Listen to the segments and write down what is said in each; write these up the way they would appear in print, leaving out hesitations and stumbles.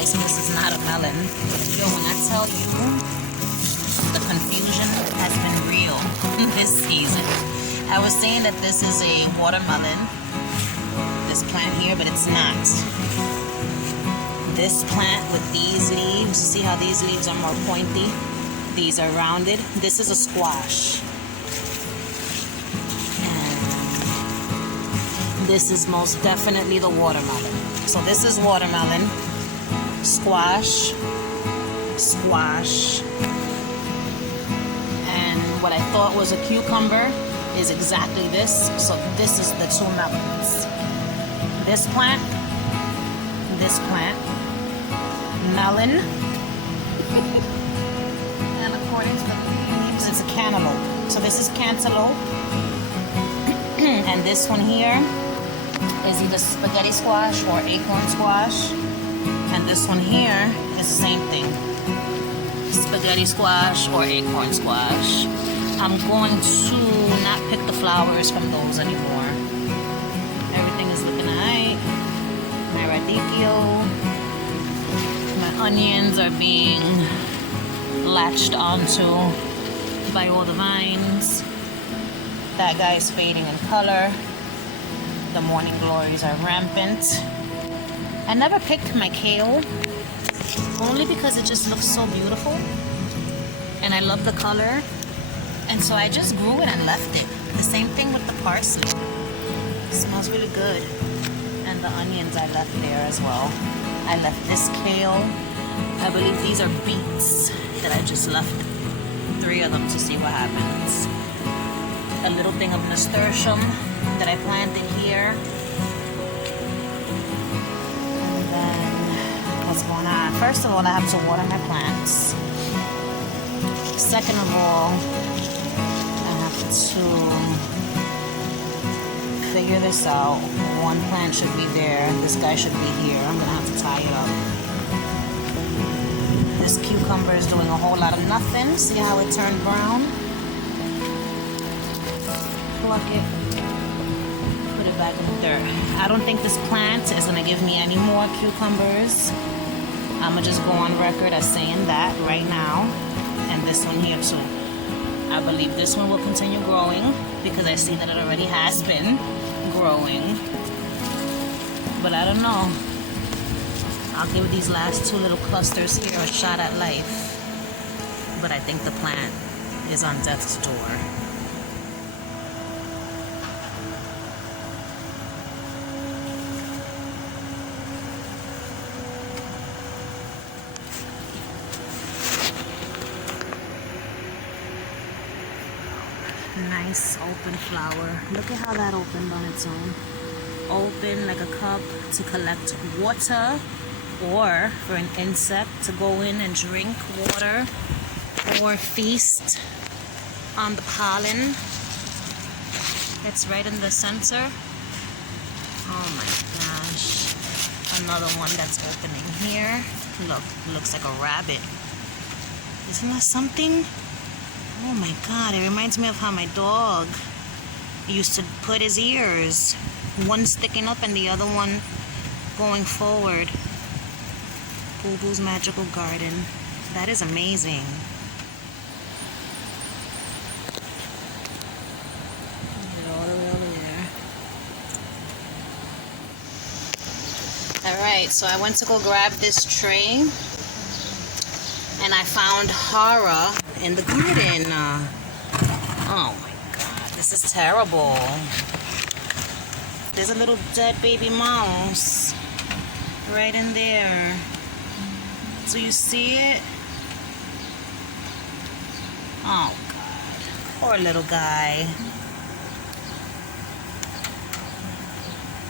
guys, this is not a melon. Yo, when I tell you, the confusion has been real this season. I was saying that this is a watermelon, this plant here, but it's not. This plant with these leaves, see how these leaves are more pointy? These are rounded. This is a squash. And this is most definitely the watermelon. So this is watermelon, squash, squash, and what I thought was a cucumber is exactly this. So this is the two melons. This plant, melon, and according to the leaves, it's a cantaloupe. So this is cantaloupe, and this one here is either spaghetti squash or acorn squash, and this one here is the same thing, spaghetti squash or acorn squash. I'm going to not pick the flowers from those anymore. Everything is looking alright. My radicchio, my onions are being latched onto by all the vines. That guy is fading in color. The morning glories are rampant. I never picked my kale, only because it just looks so beautiful and I love the color, and so I just grew it and left it. The same thing with the parsley. It smells really good. And the onions I left there as well. I left this kale. I believe these are beets that I just left 3 of them to see what happens. A little thing of nasturtium that I planted here. And then what's going on? First of all, I have to water my plants. Second of all, I have to figure this out. One plant should be there. This guy should be here. I'm gonna have to tie it up. This cucumber is doing a whole lot of nothing. See how it turned brown? Pluck it. Put it back in the dirt. I don't think this plant is gonna give me any more cucumbers. I'm gonna just go on record as saying that right now. And this one here too. I believe this one will continue growing because I see that it already has been growing. But I don't know. I'll give these last 2 little clusters here a shot at life. But I think the plant is on death's door. Nice open flower. Look at how that opened on its own. Open like a cup to collect water, or for an insect to go in and drink water, or feast on the pollen. It's right in the center. Oh my gosh. Another one that's opening here. Look, looks like a rabbit. Isn't that something? Oh my god, it reminds me of how my dog used to put his ears. One sticking up and the other one going forward. Boo Boo's Magical Garden. That is amazing. Get it all the way over there. Alright, so I went to go grab this tray and I found horror in the garden. Oh my god, this is terrible. There's a little dead baby mouse right in there. Do you see it? Oh god, poor little guy.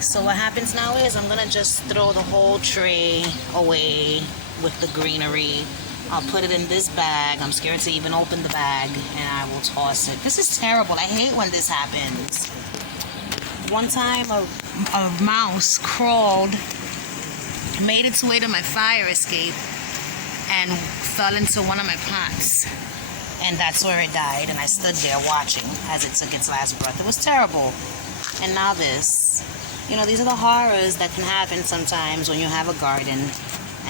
So what happens now is I'm gonna just throw the whole tray away with the greenery. I'll put it in this bag. I'm scared to even open the bag, and I will toss it. This is terrible. I hate when this happens. One time a mouse crawled, made its way to my fire escape, and fell into one of my pots. And that's where it died, and I stood there watching as it took its last breath. It was terrible. And now this. You know, these are the horrors that can happen sometimes when you have a garden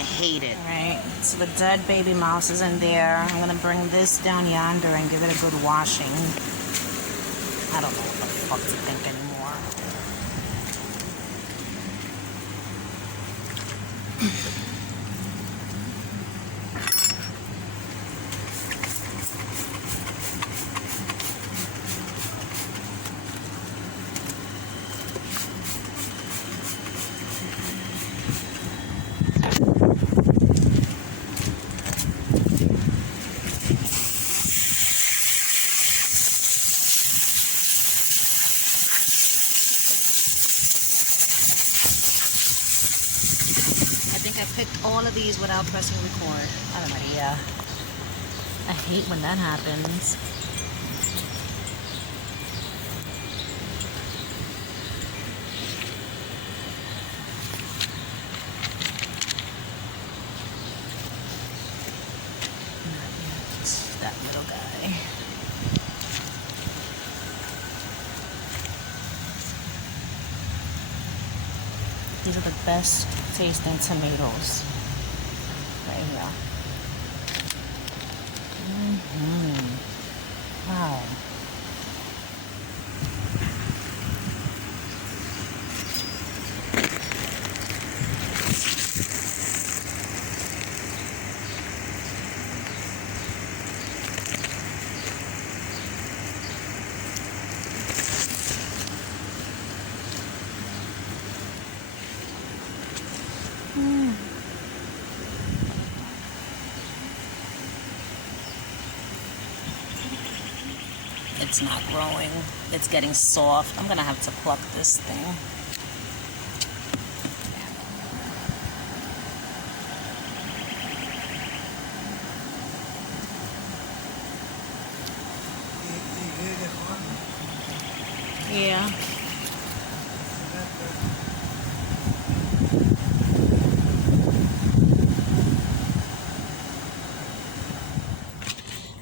I hate it. Alright, so the dead baby mouse is in there. I'm gonna bring this down yonder and give it a good washing. I don't know what the fuck to think anymore. I picked all of these without pressing record. I don't know, yeah. I hate when that happens. Not yet. That little guy. These are the best tasting tomatoes. Right here. Wow. It's not growing. It's getting soft. I'm gonna have to pluck this thing. Yeah.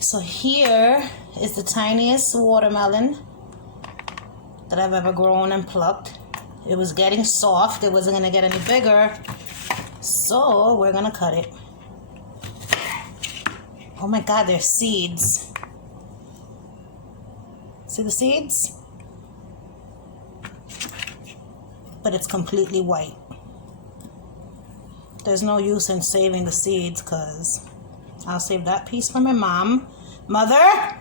So here is the tiniest watermelon that I've ever grown and plucked. It was getting soft. It wasn't gonna get any bigger. So we're gonna cut it. Oh my God, there's seeds. See the seeds? But it's completely white. There's no use in saving the seeds because I'll save that piece for my mom. Mother?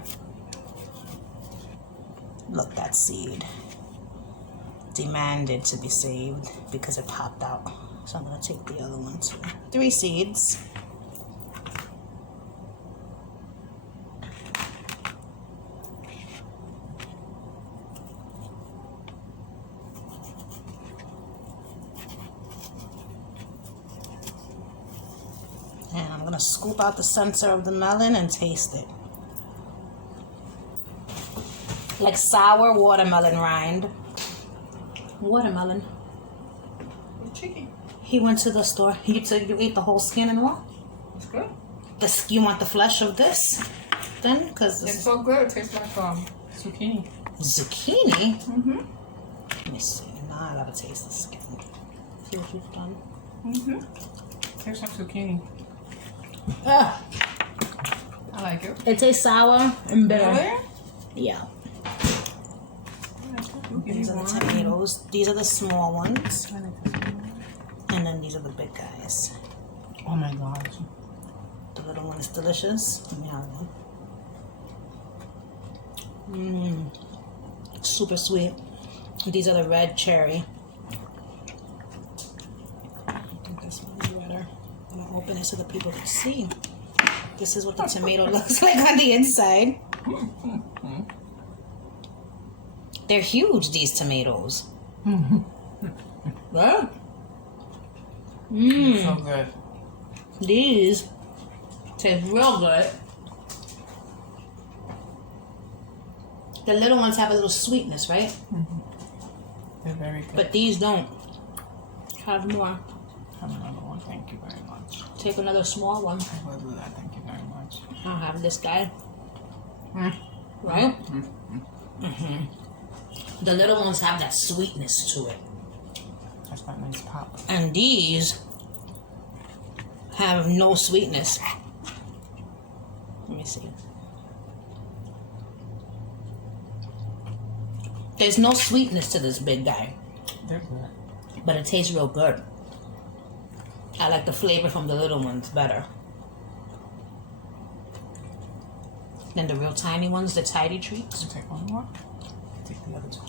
Look, that seed demanded to be saved because it popped out. So I'm going to take the other one too. 3 seeds. And I'm going to scoop out the center of the melon and taste it. Like sour watermelon rind. Watermelon. Chicken. He went to the store. You ate the whole skin and all? It's good. You want the flesh of this? Then? Because It's so good. It tastes like zucchini. Zucchini? Mm-hmm. Let me see. Now I gotta taste the skin. See what you've done. Mm-hmm. Tastes like zucchini. Ah, I like it. it tastes sour and bitter. Really? Yeah. These are the tomatoes. These are the small ones. And then these are the big guys. Oh my God. The little one is delicious. Let me have one. Super sweet. These are the red cherry. I think this one is redder. I'm gonna open it so that people can see. This is what the tomato looks like on the inside. They're huge, these tomatoes. Right? So good. These taste real good. The little ones have a little sweetness, right? They're very good. But these don't. Have more. Have another one. Thank you very much. Take another small one. I will do that. Thank you very much. I'll have this guy. Right? Mm-hmm. The little ones have that sweetness to it. That's that nice pop. And these have no sweetness. Let me see. There's no sweetness to this big guy, They're good. but it tastes real good. I like the flavor from the little ones better than the real tiny ones, the tidy treats. You take one more? Take the other two.